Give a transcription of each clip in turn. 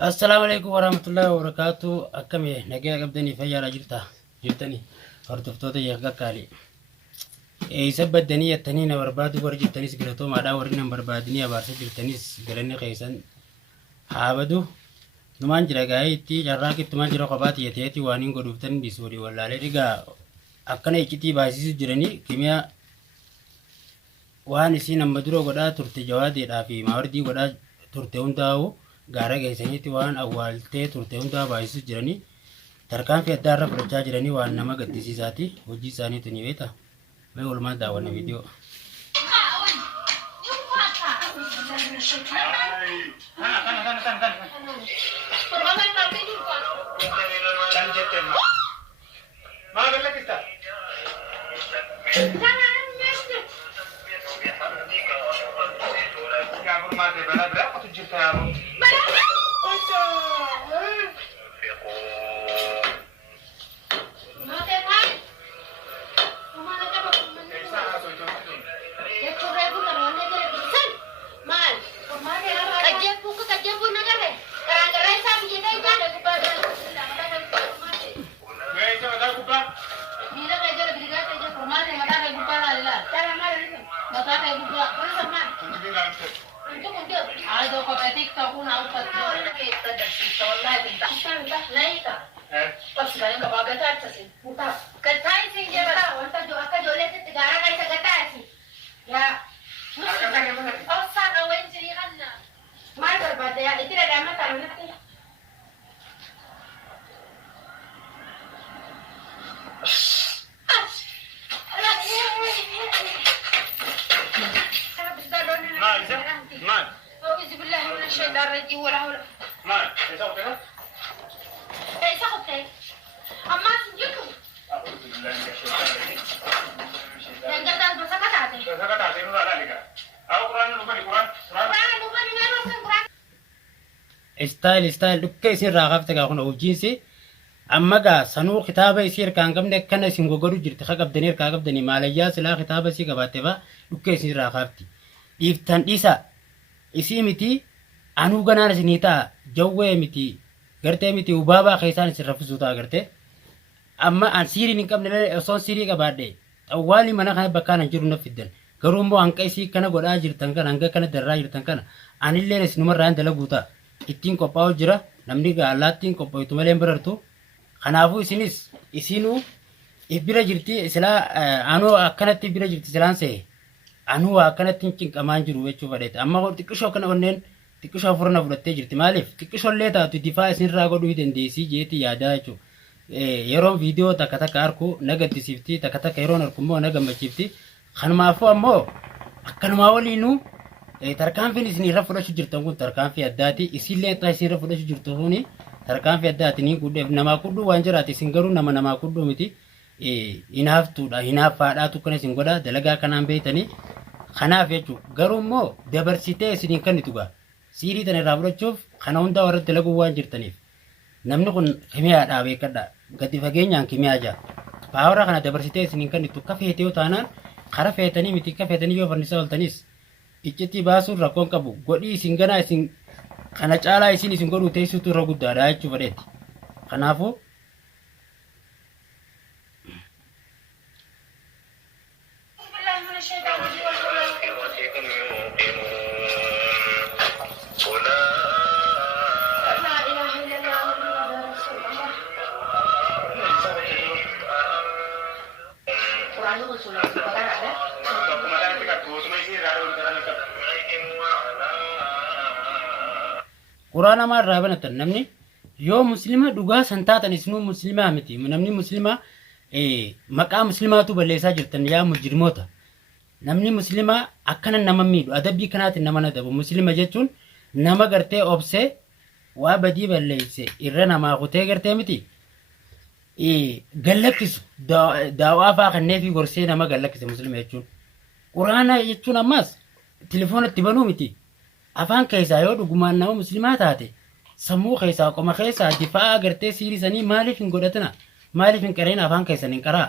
Assalamualaikum warahmatullahi wabarakatuh. Akkami nagaa qabdanii fayyaa jirtanii hordoftoota yakka kaalii. Isa baddanii yattanii na barbaadu warri jirtanis galatoomaadhaa warri na barbaadanii abaarsa jirtanis galanni keessan haabadu. Numaan jira gaa'ee itti carraaqittumaan jira kophaati yateeti waan hin godhuuftan dhiisuudhi wallaalee dhigaa akkana iccitii baasisu jiranii kimiyaa waan isiin amma dura godhaa turte jawaadeedhaa fi maawardii godhaa turte hundaa'u gaara geessaniitti waan awwaaltee turte hundaa baasisu jiranii tarkaanfii adda irra fudhachaa jiranii waan nama gaddisiisaati hojii isaaniitu ni beeta. Mee walumaan daawwanna viidiyoo. Style dukkee isin raaqafte gaa kun hojiinsi amma gaa sanuu kitaaba isii hirkaan qabne akkana isin gogoru jirti haa qabdanii hirkaa qabdanii maalayyaa silaa kitaaba isii qabaatte baa dukkee isin raaqafti dhiiftan dhiisa isii miti anuu ganaan isinii ta'a jawwee miti gartee miti ubaabaa keessaan isin raffisuu ta'a gartee amma an siirii hin qabne osoon siirii qabaadhe xawwaalii mana kana bakkaan hin jiru na fiddan garuu immoo hanqa isii kana godhaa jirtan kana hanga kana darraa jirtan kana anillee isinumarraan dalaguu ta'a. Ittiin qophaa'u jira namni gaalaattiin qophaa'utu malee barartu kanaafuu isinuu bira jirti silaa anuu akkanatti bira jirti silaan se'e anuu akkanatti cinqamaan jiru jechuu fadheete amma xiqqishoo kana onneen xiqqishoo furna fudhattee jirti maaliif xiqqishoollee taatu difaa isinirraa godhuu dandeessii jeetii yaadaa jechuudha yeroon viidiyoo takka takka harkuu na gaddisiifti takka takka yeroon harku immoo na gammachiifti kanumaafuu ammoo akkanumaa waliinuu tarkaanfiin isin irra fudhachuu jirtan kun tarkaanfii addaati isinillee taa isin irra fudhachuu jirtu kuni tarkaanfii addaati ni guddeef namaa kudduu waan jiraati isin garuu namaa kudduu miti hinaaftuudha hinaaffaadhaatu kana isin godha dalagaa kanaan beeytanii kanaaf jechuudha garuu immoo dabarsitee isiniin kennitu gaa siirii tana irraa fudhachuuf kana hundaa warra dalaguu waan jirtaniif namni kun kimiyaadhaa beekadha gadi fageenyaan kimiyaa jaa paawara kana dabarsitee isiniin kennitu akka feetee yoo taanaan kara feetanii miti akka feetanii yoo farnisaa ooltanis iccitii baasuun rakkoon qabu godhii isin ganaa isin kana caalaa isin godhuu teessuutu irra guddaadha jechuu fedheeti kanaafuu Quraana maa irraa banatan namni yoo muslima dhugaa san taatan isinuu muslimaa miti namni muslima maqaa muslimaatu balleessaa jirtan yaa mujrimoota namni muslimaa akkana nama miidhu adabbii kanaatiin nama nadabu muslima jechuun nama gartee obsee waa badii balleesse irra namaa kutee gartee miti gallakkisu daawaa faa kannee fi gorsee nama gallakkise muslima jechuun quraana jechuun ammaas telefoonatti banuu miti afaan keessaa yoo dhugumaan nama muslimaa taate sammuu keessaa qoma keessaa difaa agartee siirisanii maaliif hin godhatana maaliif hin qareen afaan keessan hin qaraa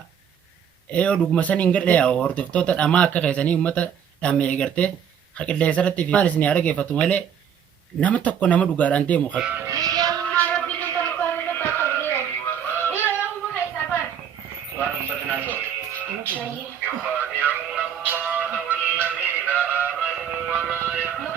yoo dhuguma san hin gadhee hordoftoota dhamaa akka keessanii uummata dhamee agartee haqilleessarratti fi maal isin yaa dhageeffatu malee nama tokko nama dhugaadhaan deemu يخادعون الله والذين آمنوا وما يخدعون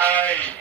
Hey,